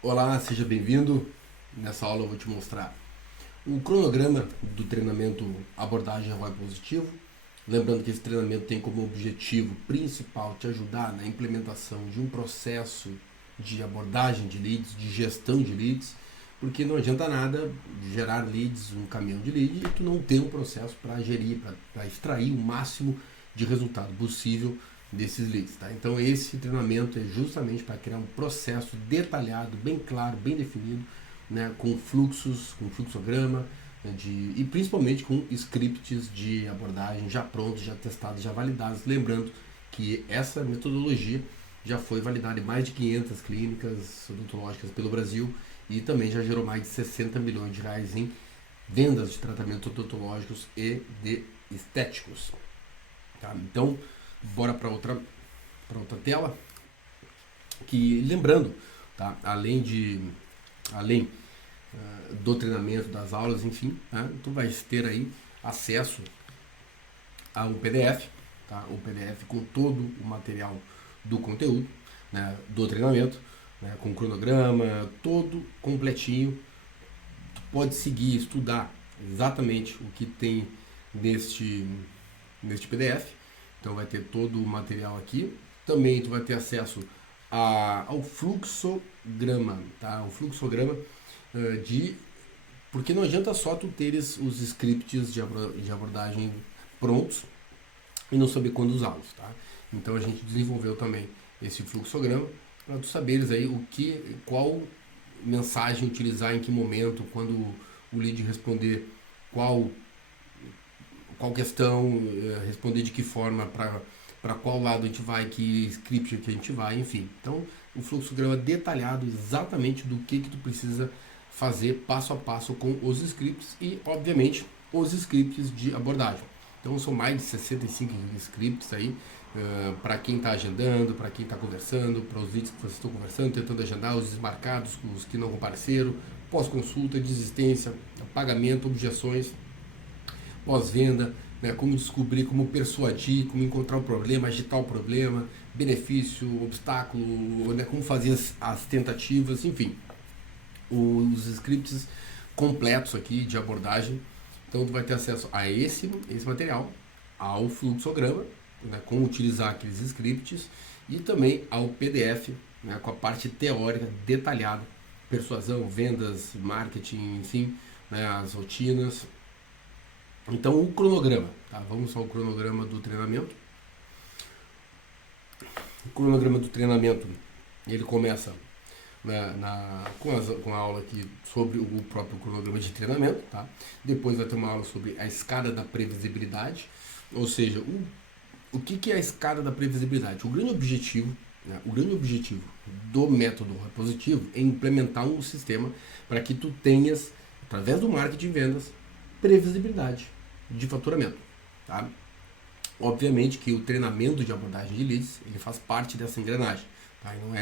Olá, seja bem-vindo. Nessa aula eu vou te mostrar o cronograma do treinamento Abordagem ROI Positivo. Lembrando que esse treinamento tem como objetivo principal te ajudar na implementação de um processo de abordagem de leads, de gestão de leads, porque não adianta nada gerar leads, um caminhão de leads, e tu não ter um processo para gerir, para extrair o máximo de resultado possível desses leads, tá? Então esse treinamento é justamente para criar um processo detalhado, bem claro, bem definido, né, com fluxos, com fluxograma, e principalmente com scripts de abordagem já prontos, já testados, já validados. Lembrando que essa metodologia já foi validada em mais de 500 clínicas odontológicas pelo Brasil e também já gerou mais de 60 milhões de reais em vendas de tratamentos odontológicos e de estéticos. Tá? Então, bora para outra tela. Que lembrando, tá? Além do treinamento, das aulas, enfim, né? Tu vais ter aí acesso a um PDF, tá? Um PDF com todo o material do conteúdo, né? Do treinamento, né? Com cronograma, todo completinho. Tu pode seguir, estudar exatamente o que tem neste PDF. Então vai ter todo o material aqui. Também tu vai ter acesso ao fluxograma, tá? O fluxograma porque não adianta só tu teres os scripts de abordagem prontos e não saber quando usá-los, tá? Então a gente desenvolveu também esse fluxograma para tu saberes aí qual mensagem utilizar em que momento, quando o lead responder qual questão, responder de que forma, para qual lado a gente vai, que script que a gente vai, enfim. Então, o fluxograma detalhado exatamente do que tu precisa fazer passo a passo com os scripts e, obviamente, os scripts de abordagem. Então, são mais de 65 scripts aí, para quem está agendando, para quem está conversando, para os leads que vocês estão conversando, tentando agendar, os desmarcados, os que não compareceram, pós-consulta, desistência, pagamento, objeções, pós-venda, né, como descobrir, como persuadir, como encontrar o problema, agitar o problema, benefício, obstáculo, né, como fazer as tentativas, enfim, os scripts completos aqui de abordagem. Então tu vai ter acesso a esse material, ao fluxograma, né, como utilizar aqueles scripts e também ao PDF, né, com a parte teórica detalhada, persuasão, vendas, marketing, enfim, né, as rotinas. Então o cronograma, tá? Vamos ao cronograma do treinamento. O cronograma do treinamento, ele começa, né, com a aula aqui sobre o próprio cronograma de treinamento, tá? Depois vai ter uma aula sobre a escada da previsibilidade, ou seja, o que é a escada da previsibilidade? O grande objetivo, né, do método positivo é implementar um sistema para que tu tenhas, através do marketing e vendas, previsibilidade de faturamento, tá? Obviamente que o treinamento de abordagem de leads, ele faz parte dessa engrenagem, tá? Não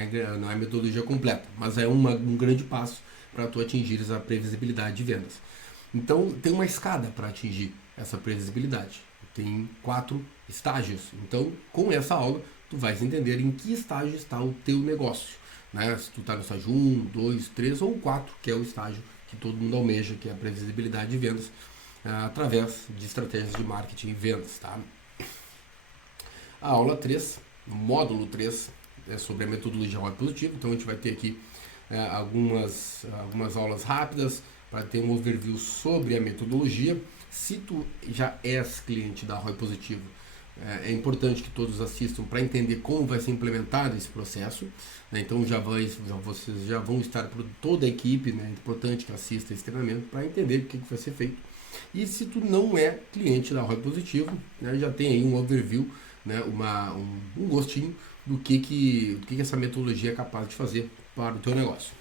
é a metodologia completa, mas é um grande passo para tu atingires a previsibilidade de vendas. Então tem uma escada para atingir essa previsibilidade, tem 4 estágios. Então com essa aula tu vais entender em que estágio está o teu negócio, né? Se tu está no estágio 1, 2, 3 ou 4, que é o estágio que todo mundo almeja, que é a previsibilidade de vendas, através de estratégias de marketing e vendas, tá? A aula 3, módulo 3, é sobre a metodologia ROI positivo. Então a gente vai ter aqui algumas aulas rápidas para ter um overview sobre a metodologia. Se tu já és cliente da ROI positivo, é importante que todos assistam para entender como vai ser implementado esse processo, né? Então vocês já vão estar por toda a equipe, né? É importante que assista esse treinamento para entender o que vai ser feito. E se tu não é cliente da ROI positivo, né, já tem aí um overview, né, um gostinho do que essa metodologia é capaz de fazer para o teu negócio.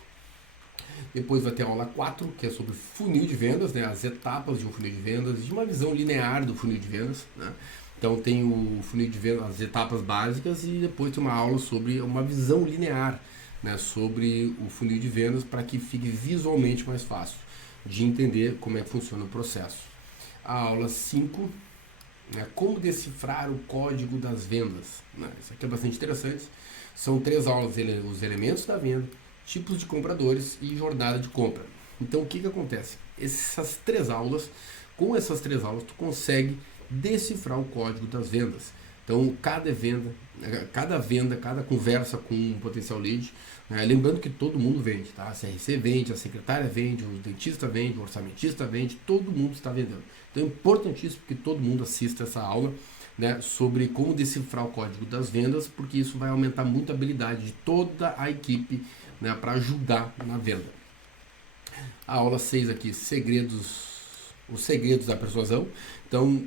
Depois vai ter a aula 4, que é sobre funil de vendas, né, as etapas de um funil de vendas, de uma visão linear do funil de vendas, né? Então tem o funil de vendas, as etapas básicas, e depois tem uma aula sobre uma visão linear, né, sobre o funil de vendas, para que fique visualmente mais fácil de entender como é que funciona o processo. A aula 5, né, como decifrar o código das vendas, né? Isso aqui é bastante interessante. São 3 aulas, os elementos da venda, tipos de compradores e jornada de compra. Então o que acontece? Com essas três aulas tu consegue decifrar o código das vendas. Então cada conversa com um potencial lead, lembrando que todo mundo vende, tá? A CRC vende, a secretária vende, o dentista vende, o orçamentista vende, todo mundo está vendendo. Então é importantíssimo que todo mundo assista essa aula, né, sobre como decifrar o código das vendas, porque isso vai aumentar muito a habilidade de toda a equipe, né, para ajudar na venda. A aula 6 aqui, os segredos da persuasão. Então,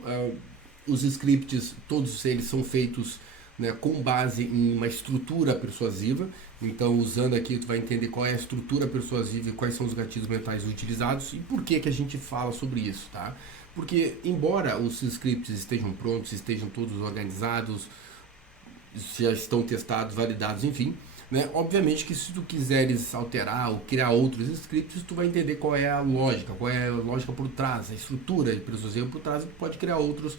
os scripts, todos eles são feitos, né, com base em uma estrutura persuasiva. Então, usando aqui, tu vai entender qual é a estrutura persuasiva e quais são os gatilhos mentais utilizados e por que a gente fala sobre isso, tá? Porque, embora os scripts estejam prontos, estejam todos organizados, já estão testados, validados, enfim, né? Obviamente que se tu quiseres alterar ou criar outros scripts, tu vai entender qual é a lógica por trás, a estrutura persuasiva por trás, e tu pode criar outros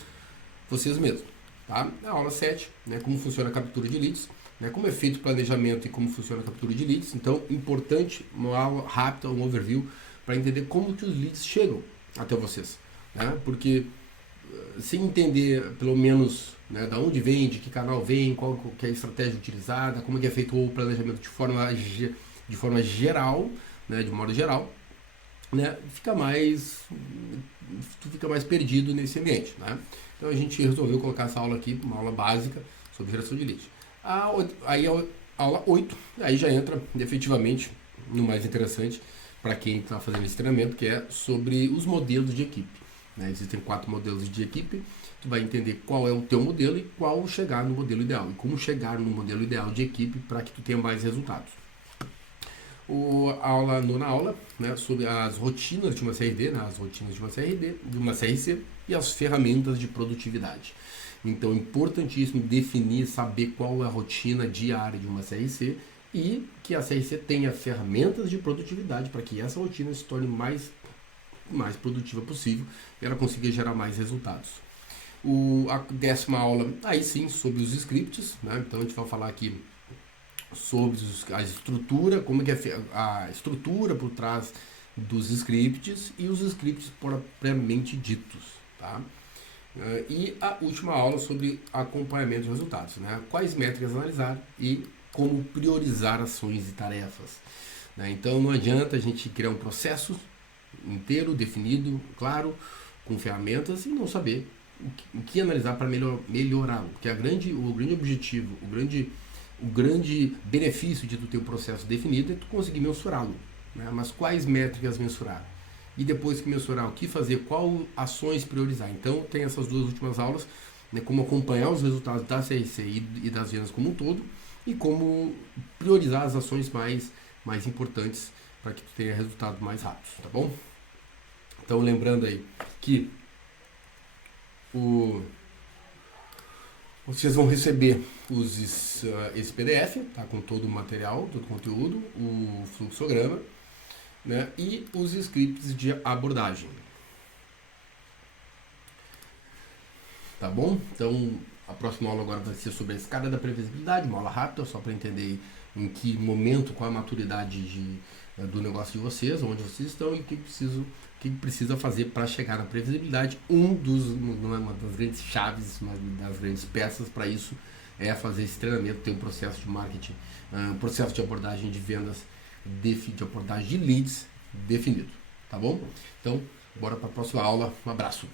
vocês mesmos, tá? Na aula 7, né, como funciona a captura de leads, né, como é feito o planejamento e como funciona a captura de leads. Então, importante, uma aula rápida, um overview, para entender como que os leads chegam até vocês, né? Porque sem entender, pelo menos, né, da onde vem, de que canal vem, qual que é a estratégia utilizada, como é que é feito o planejamento de forma geral, né, de modo geral, né, tu fica mais perdido nesse ambiente, né? Então a gente resolveu colocar essa aula aqui, uma aula básica sobre geração de leads. Aí a aula 8, aí já entra efetivamente no mais interessante para quem está fazendo esse treinamento, que é sobre os modelos de equipe. Né? Existem 4 modelos de equipe, tu vai entender qual é o teu modelo e qual chegar no modelo ideal, e como chegar no modelo ideal de equipe para que tu tenha mais resultados. A nona aula, né, sobre as rotinas de uma CRD, né, as rotinas de uma CRC e as ferramentas de produtividade. Então é importantíssimo definir, saber qual é a rotina diária de uma CRC e que a CRC tenha ferramentas de produtividade para que essa rotina se torne mais produtiva possível e ela consiga gerar mais resultados. A 10ª aula, aí sim, sobre os scripts, né? Então a gente vai falar aqui sobre a estrutura, como que é a estrutura por trás dos scripts e os scripts propriamente ditos, tá? E a última aula sobre acompanhamento de resultados, né? Quais métricas analisar e como priorizar ações e tarefas, né? Então não adianta a gente criar um processo inteiro, definido, claro, com ferramentas e não saber o que analisar para melhorá-lo, porque o grande objetivo, o grande benefício de tu ter um processo definido é tu conseguir mensurá-lo, né? Mas quais métricas mensurar? E depois que mensurar, o que fazer, qual ações priorizar? Então tem essas 2 últimas aulas, né, como acompanhar os resultados da CRC e das vendas como um todo e como priorizar as ações mais importantes para que tu tenha resultados mais rápidos, tá bom? Então lembrando aí que vocês vão receber esse PDF, tá, com todo o material, todo o conteúdo, o fluxograma, né, e os scripts de abordagem. Tá bom? Então a próxima aula agora vai ser sobre a escada da previsibilidade, uma aula rápida, só para entender em que momento, qual a maturidade do negócio de vocês, onde vocês estão e o que precisa fazer para chegar na previsibilidade. Uma das grandes chaves, uma das grandes peças para isso é fazer esse treinamento, ter um processo de marketing, um processo de abordagem de vendas, de abordagem de leads definido, tá bom? Então, bora para a próxima aula. Um abraço.